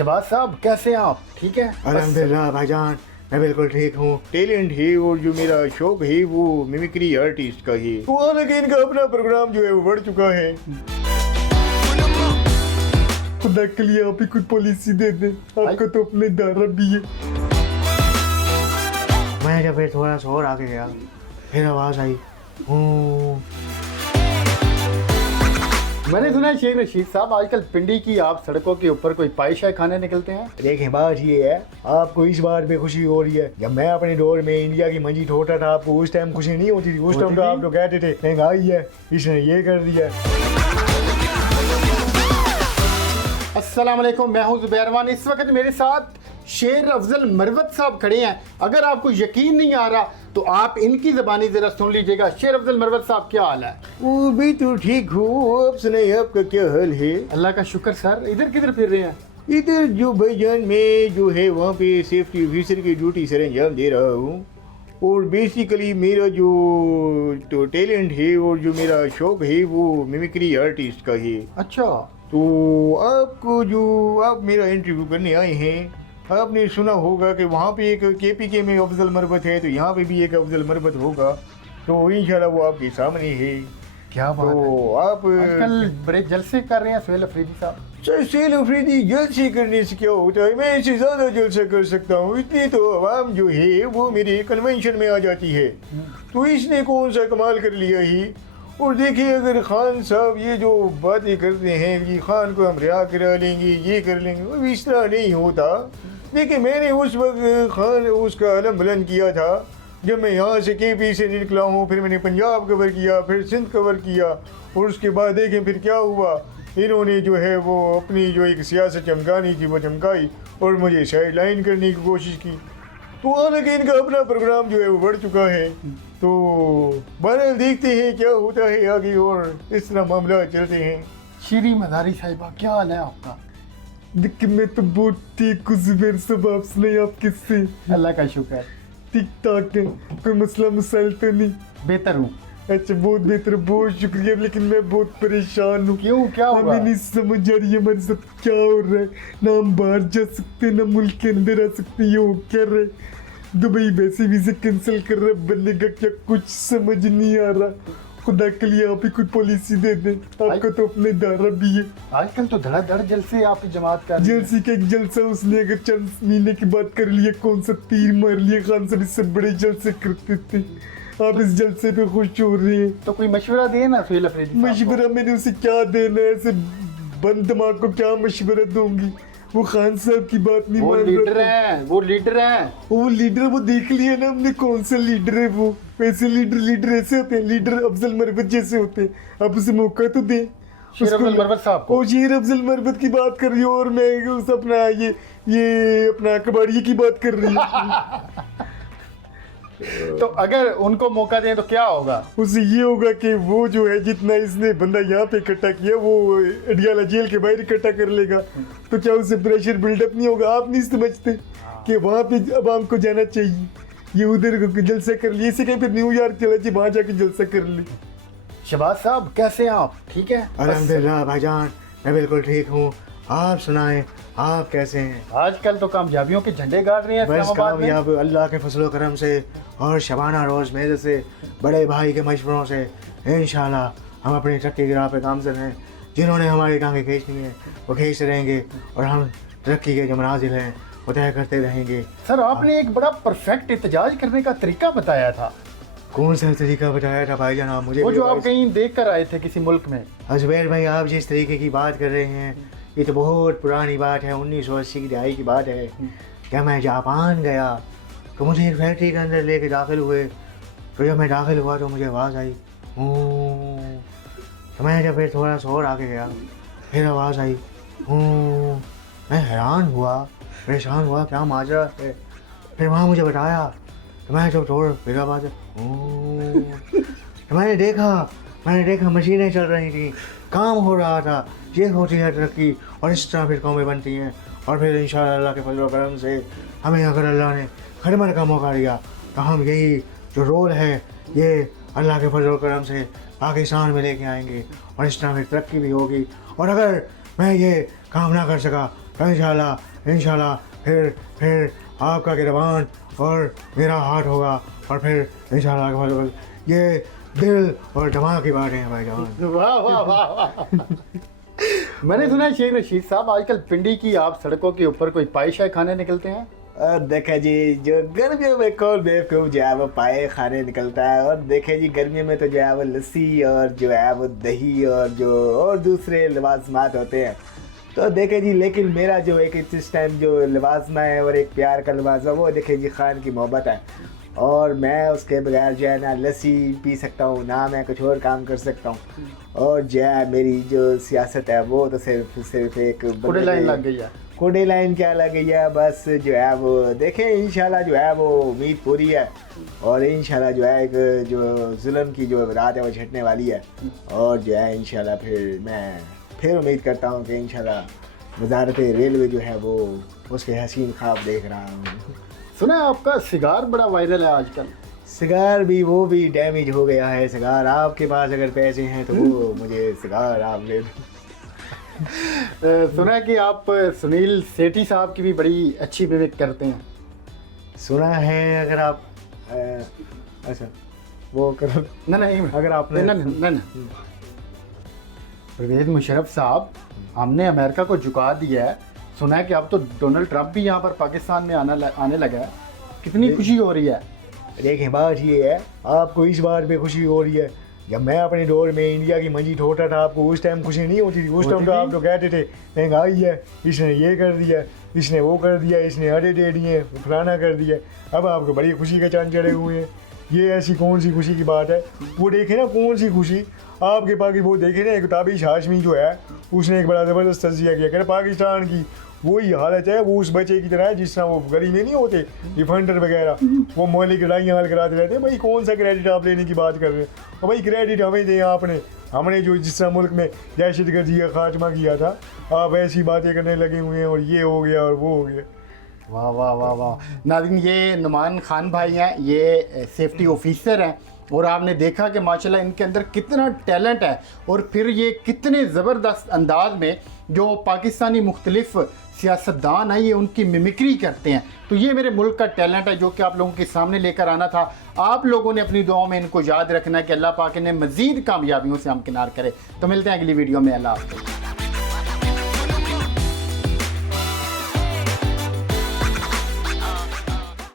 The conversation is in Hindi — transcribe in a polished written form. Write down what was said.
शहबाज साहब कैसे हैं आप? ठीक है अल्हम्दुलिल्लाह भाईजान, मैं बिल्कुल ठीक हूँ। टैलेंट है और जो मेरा शौक है वो मिमिक्री आर्टिस्ट का है। तो हालांकि इनका अपना प्रोग्राम जो है वो बढ़ चुका है। खुदा के लिए आप ही कुछ पॉलिसी दे दें, आपका तो अपने दारा भी है। मैं जब फिर थोड़ा सा और आगे गया फिर आवाज आई मैंने सुना है शेख रशीद साहब आजकल पिंडी की आप सड़कों के ऊपर कोई पाई शाई खाने निकलते हैं। देखें बात ये है, आपको इस बात पे खुशी हो रही है। जब मैं अपने दौर में इंडिया की मंजी ठोकता था आपको उस टाइम खुशी नहीं होती थी। उस टाइम तो आप लोग कहते थे महंगाई है, इसने ये कर दिया। अस्सलाम वालेकुम, मैं हूं जुबैर रहमान। इस वक्त मेरे साथ शेर अफजल मरवत साहब खड़े हैं। अगर आपको यकीन नहीं आ रहा तो आप इनकी ज़बानी ज़रा सुन लीजिएगा। शेर अफजल मरवत साहब क्या हाल है? वो भी तो ठीक हूँ, आप सुनाइए आपका क्या हाल है? अल्लाह का शुक्र सर। इधर किधर फिर रहे हैं? इधर जो भाईजान मैं जो है वहाँ पे सेफ्टी ऑफिसर की ड्यूटी सर अंजाम दे रहा हूँ। और बेसिकली मेरा जो तो टैलेंट है और जो मेरा शौक है वो मिमिक्री आर्टिस्ट का है। अच्छा, तो आपको जो आप मेरा इंटरव्यू करने आए हैं, आपने सुना होगा कि वहाँ पे एक KPK में अफजल मरवत है, तो यहाँ पे भी एक अफजल मरवत होगा। तो इंशाल्लाह वो आपके सामने है। क्या बात तो है। आप आजकल बड़े जलसे कर रहे हैं सुहेल अफरीदी साहब। सर सेल अफरीदी जलसे करने से क्या होता है, मैं इससे ज़्यादा जलसा कर सकता हूँ। इतनी तो आवाम जो है वो मेरे कन्वेंशन में आ जाती है। तो इसने कौन सा कमाल कर लिया ही। और देखिए अगर खान साहब ये जो बातें करते हैं कि खान को हम रिहा करा लेंगे, ये कर लेंगे, वो इस तरह नहीं होता। देखिए मैंने उस वक्त खान उसका अलम बुलंद किया था जब मैं यहाँ से KP से निकला हूँ। फिर मैंने पंजाब कवर किया, फिर सिंध कवर किया, और उसके बाद देखें फिर क्या हुआ। इन्होंने जो है वो अपनी जो एक सियासत चमकानी थी वो चमकाई और मुझे साइड लाइन करने की कोशिश की। तो हालांकि इनका अपना प्रोग्राम जो है वो बढ़ चुका है। तो बहरहाल देखते हैं क्या होता है आगे, और इस तरह मामला चलते हैं। शीरी मदारी साहिबा क्या हाल है आपका? देखिए मैं तो बहुत ठीक हूँ जुबैर साहब, आप सुनाइए आप किससे? अल्लाह का शुक्र, ठीक ठाक है, कोई मसला मसाइल तो नहीं? बेहतर हूँ। अच्छा बहुत बेहतर, बहुत शुक्रिया। लेकिन मैं बहुत परेशान हूँ। क्यों, क्या हुआ? हमें नहीं समझ आ रही है हमारे साथ क्या हो रहा है। ना हम बाहर जा सकते ना मुल्क के अंदर आ सकते, ये हो क्या रहा है। दुबई वैसे वीज़ा कैंसिल कर रहा है, बनेगा क्या कुछ समझ नहीं आ रहा। खुदा के लिए आप ही कुछ पॉलिसी दे दें, आपका तो अपने दारा भी है। आजकल तो धड़ाधड़ जलसे आप जमात कर रही है। जलसी का एक जलसा उसने अगर चंद महीने की बात कर लिया, कौन सा तीर मार लिया। खान साहब इससे बड़े जलसे करते थे, आप इस जलसे पे खुश हो रहे हैं। तो कोई मशवरा दे ना सुहेल अफरीदी साहब को। मशवरा मैंने उसे क्या देना है, ऐसे बंद दिमाग को क्या मशवरा दूंगी। वो खान साहब की बात नहीं वो मान लीडर रहा। हैं, वो लीडर हैं। वो लीडर वो देख लिया ना हमने कौन सा लीडर है वो। वैसे लीडर ऐसे होते हैं, लीडर अफजल मरवत जैसे होते हैं। आप उसे मौका तो दें। शेर अफजल मरवत साहब को। वो शेर अफजल मरवत की बात कर रही हो और मैं उस अपना ये अपना कबाड़िए की बात कर रही हूँ। तो अगर उनको मौका दें तो क्या होगा? उससे ये होगा कि वो जो है जितना इसने बंदा यहाँ पे इकट्ठा किया वो अडियाला जेल के बाहर इकट्ठा कर लेगा। तो क्या उससे प्रेशर बिल्डअप नहीं होगा? आप नहीं समझते कि वहाँ पे आवाम को जाना चाहिए। ये उधर जलसा कर लिए, इसे कहीं फिर न्यूयॉर्क चला जाए, वहाँ जाके जलसा कर ले। शहबाज साहब कैसे हैं आप? ठीक है अल्हम्दुलिल्लाह भाईजान, मैं बिल्कुल ठीक हूँ। आप सुनाएं, आप कैसे हैं? आजकल तो कामयाबियों के झंडे गाड़ रहे हैं बस इस्लामाबाद में। कामयाब अल्लाह के फजल करम से और शबाना रोज़ में जैसे बड़े भाई के मशवरों से इंशाल्लाह हम अपनी तरक्की की राह पे गामज़न हैं। जिन्होंने हमारी टांगें खींचनी है वो खींचते रहेंगे और हम तरक्की के जो मनाजिल हैं वो तय करते रहेंगे। सर आपने एक बड़ा परफेक्ट एहतजाज करने का तरीका बताया था। कौन सा तरीका बताया था भाईजान? आप मुझे वो जो आप कहीं देख कर आए थे किसी मुल्क में। जुबैर भाई आप जिस तरीके की बात कर रहे हैं ये तो बहुत पुरानी बात है, 1980 की दहाई की बात है। जब मैं जापान गया तो मुझे एक फैक्ट्री के अंदर लेके दाखिल हुए। तो जब मैं दाखिल हुआ तो मुझे आवाज़ आई तो मैं जब फिर थोड़ा सा और आगे गया फिर आवाज़ आई मैं हैरान हुआ, परेशान हुआ, क्या माजरा है। फिर वहाँ मुझे बताया तो मैं जब थोड़ा फिर आवाज़ तो मैंने देखा मशीनें चल रही थी, काम हो रहा था। ये होती है तरक्की और इस तरह फिर कौमें बनती हैं। और फिर इंशाअल्लाह अल्लाह के फजल करम से हमें अगर अल्लाह ने खिदमत का मौका दिया तो हम यही जो रोल है ये अल्लाह के फजल करम से पाकिस्तान में लेके आएंगे और इस तरह फिर तरक्की भी होगी। और अगर मैं ये काम ना कर सका इंशाल्लाह इंशाल्लाह फिर आपका गिरबान और मेरा हाथ होगा और फिर इंशाल्लाह ये दिल और दिमाग की बात है भाईजान। वाह वाह वाह वाह। मैंने सुना है शेख रशीद साहब आजकल पिंडी की आप सड़कों के ऊपर कोई पाई शाई खाने निकलते हैं। और देखे जी जो गर्मियों में कौन बेवकूफ़ जो है वो पाए खाने निकलता है। और देखे जी गर्मियों में तो जो है वो लस्सी और जो है वो दही और जो और दूसरे लवाजमात होते हैं। तो देखे जी लेकिन मेरा जो एक इस टाइम जो लवाजमा है और एक प्यार का लवाजमा वो देखे जी खान की मोहब्बत है। और मैं उसके बगैर जो है ना लस्सी पी सकता हूँ ना मैं कुछ और काम कर सकता हूँ। और जो है मेरी जो सियासत है वो तो सिर्फ एक पूरी लाइन लग गई है। कोडे लाइन क्या लग गई है बस जो है वो देखें इंशाल्लाह जो है वो उम्मीद पूरी है। और इंशाल्लाह जो है एक जो जुल्म की जो रात है वो छटने वाली है। और जो है इंशाल्लाह फिर उम्मीद करता हूँ कि इंशाल्लाह वजारत रेलवे जो है वो उसके हसीन ख्वाब देख रहा हूँ। सुना है आपका सिगार बड़ा वायरल है आजकल। सिगार भी वो भी डैमेज हो गया है। सिगार आपके पास अगर पैसे हैं तो वो मुझे सिगार आप ले दो। सुना है कि आप सुनील सेठी साहब की भी बड़ी अच्छी मिमिक करते हैं। सुना है अगर आप अच्छा वो करो ना नहीं अगर आपने ना परवेज मुशर्रफ साहब हमने अमेरिका को झुका दिया है। सुना है कि अब तो डोनाल्ड ट्रंप भी यहाँ पर पाकिस्तान में आने लगा है। कितनी खुशी हो रही है। देखें बात ये है आपको इस बात पे खुशी हो रही है। जब मैं अपने दौर में इंडिया की मंजी ठोटा था आपको उस टाइम खुशी नहीं होती थी। उस टाइम तो आप तो कहते थे महंगाई है इसने ये कर दिया इसने वो कर दिया इसने अड़े दे दिए फलाना कर दिया। अब आपको बड़ी खुशी के चांद चढ़े हुए हैं। ये ऐसी कौन सी खुशी की बात है। वो देखे ना कौन सी खुशी आपके पाकि वो देखे ना एक ताबिश हाशमी जो है उसने एक बड़ा ज़बरदस्त तजिया किया कि पाकिस्तान की वही हालत है वो उस बच्चे की तरह है जिस तरह वो गली में नहीं होते डिफेंडर वगैरह वो मौलिक लड़ाइयाँ हल कराते रहते हैं। भाई कौन सा क्रेडिट आप लेने की बात कर रहे हैं। और भाई क्रेडिट हमें दें आपने हमने जो जिस तरह मुल्क में दहशतगर्दी का खात्मा किया था आप ऐसी बातें करने लगे हुए हैं और ये हो गया और वो हो गया। वाह वाह वाह वाह। नाज़रीन ये नुमान खान भाई हैं ये सेफ्टी ऑफिसर हैं और आपने देखा कि माशाल्लाह इनके अंदर कितना टैलेंट है और फिर ये कितने ज़बरदस्त अंदाज में जो पाकिस्तानी मुख्तलिफ सियासतदान हैं ये उनकी मिमिक्री करते हैं। तो ये मेरे मुल्क का टैलेंट है जो कि आप लोगों के सामने लेकर आना था। आप लोगों ने अपनी दुआओं में इनको याद रखना है कि अल्लाह पाक ने मज़ीद कामयाबियों से हमकिनार करे। तो मिलते हैं अगली वीडियो में। अल्लाह हाफ़िज़।